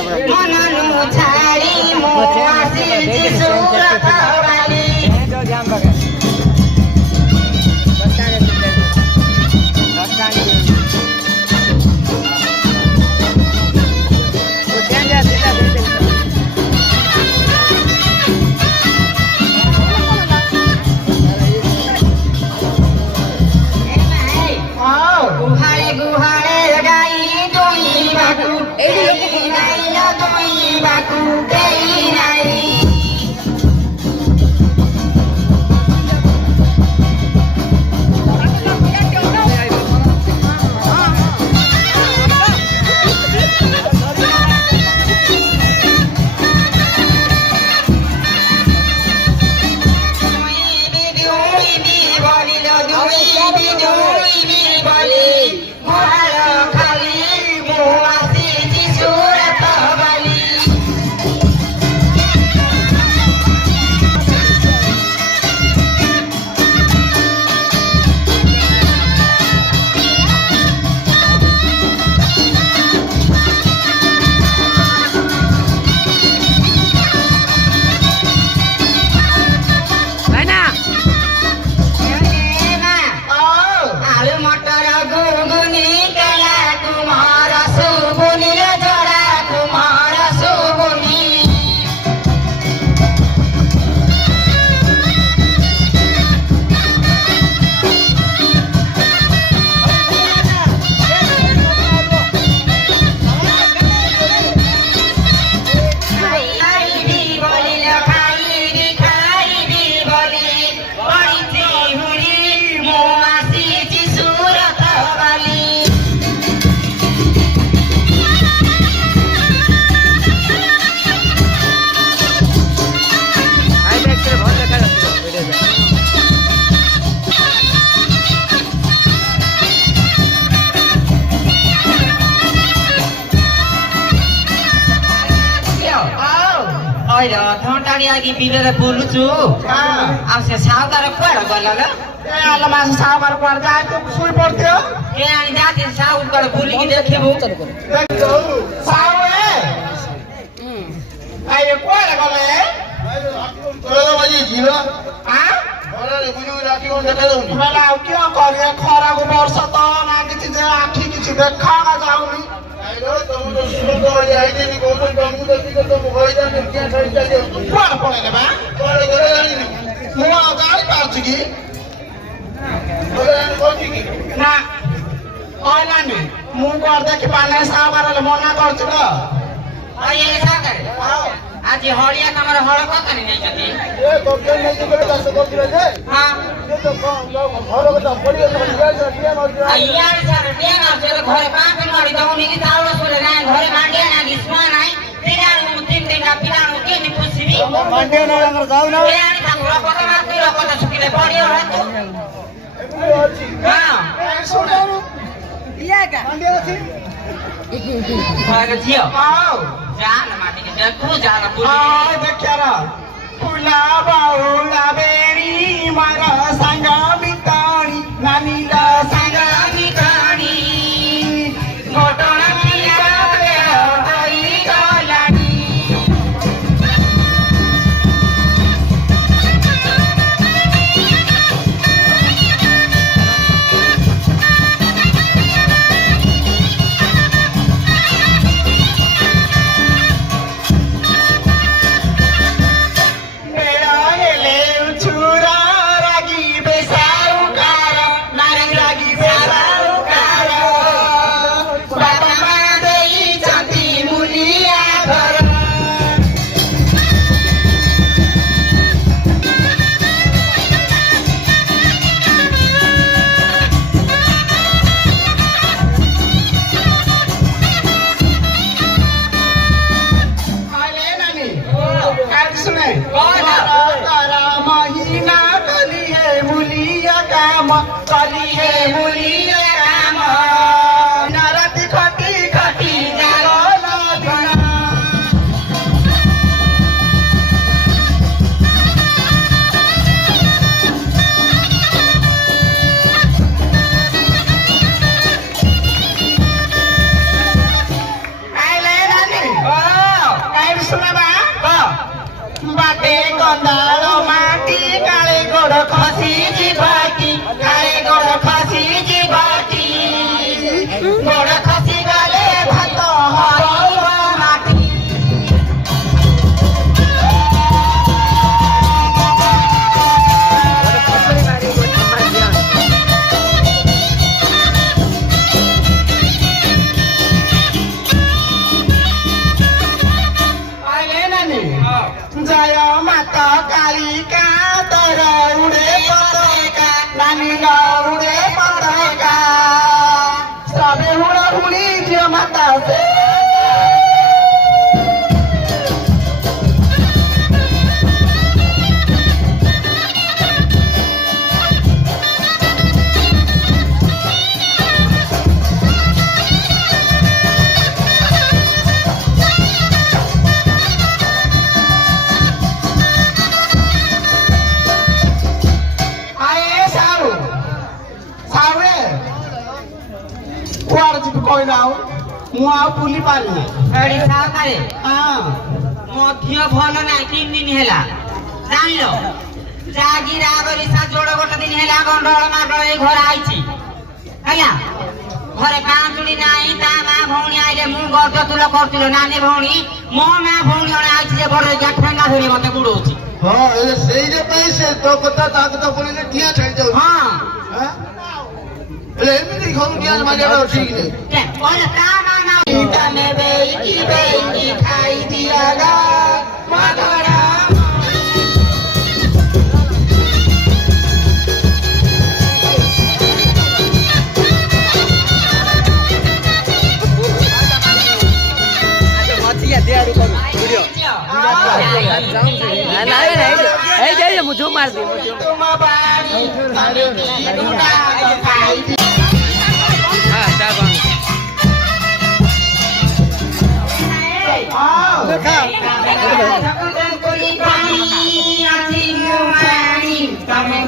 मननु छाडी म आशिष सुरत वाली कि पिलेर बोलुछु अब से साउदार कुआड गल्ला ल ए अल्ला मासु साउदार कुआड जाए त सुई पर्थ्यो के अनि जाति साउद गड बोली कि देखेबु साउ ए आइ कुआड गले तोरा बजी झिलो आ बराले बुझु राखी कोन देखाउ नि मला के करे खराको वर्ष त लागिछि जे आखी किछि देखा जाउनी आइलो तमु तो सुनो गरी आइले नि कोन तमु तो कि त मोबाइल ने क्या खाइ जाले कुआड परेले बा तोरे गरे जानि नि म गाडी पार्छु कि तोरे जानि कोठी कि ना आइला नि मु गर्दा कि पाले साउदारले मना गर्छु र अरे ये सागर आज हड़िया तमर हड़ कतनी नै जति ए कोके नै तो करे दस को दिले जे हां ये तो घर को तो पड़ी तो यार से दिया न यार सर टेन आसे घरे पापन मरि दउनी नि ताउड सोले ना घरे मांडिया ना गिस्मा नाइ पिरानु तीन दिन ना पिरानु के नि पुसिबी मांडिया ना अंगर जाऊ ना यार ताको रपत माथि रपत सुकिले पडियो ह तु हां सुनाउ इयागा मांडिया छी भाग जियो आउ जान माथि के देखु जान पुली आ देख्यार फुला बाउला बेरी मारा सांगा बिताणी नानीला सांगा बिताणी घटना किया गई गलानी बेड़ा ଖସି ଯିବାଟି କାଳେ ଗୋଡ଼ ଖସି ଯିବାଟି ଗୋଡ଼ ଖସିଗଲେ ଭାତ ହରିବ ମାଟି जय माता कालिका तर उडे पताका नानी उडे पताका सबे हुडा हुडी जय माता से कोई ना ମୁଁ ଆଉ ବୁଲି ପାରିନି ଏଠି ସାଉକାରେ ହଁ ମୋ ଝିଅ ଭଲ ନାହିଁ 3 ଦିନ ହେଲା ଜାଣିଲ ଜାଗି ରାଗରି ସା ଯୋଡ଼ ଗୋଟେ ଦିନ ହେଲା ଗଣ୍ଡଳ ମାଡଳ ଏଇ ଘର ଆଇଛି ହେଲା ଘରେ ପାଞ୍ଚୁଡ଼ି ନାହିଁ ତା ମା ଭଉଣୀ ଆଇଲେ ମୁଁ ଗଜ ତୁଲ କରୁଥିଲ ନାନୀ ଭଉଣୀ ମୋ ମା ଭଉଣୀ ଜଣେ ଆଇଛି ଯେ ବଡ ଠେଙ୍ଗା ଧରି ମତେ ବୁଡଉଛି ହଁ ହେଲେ ସେଇରେ ପାଇଁ ସେ ତୋ କଥା ତା କଥା ପଡ଼ିଲେ ଠିଆ ଛାଡ଼ି ଯାଉଛି ହଁ ହେଲେ ଏମିତି ଘରୁ ଠିଆ ମାରିବା ଠିକ ନାହିଁ ତା ମା ନା ତମେ ବେଇକି ଖାଇ ଦିଆଗା ମଧୁରା मुझे मार दी तुम बारी तने की दुना खाई दी हाँ क्या बात देखा ପାଣି ଅଛି ମୁଁ ମାଣି ତମେ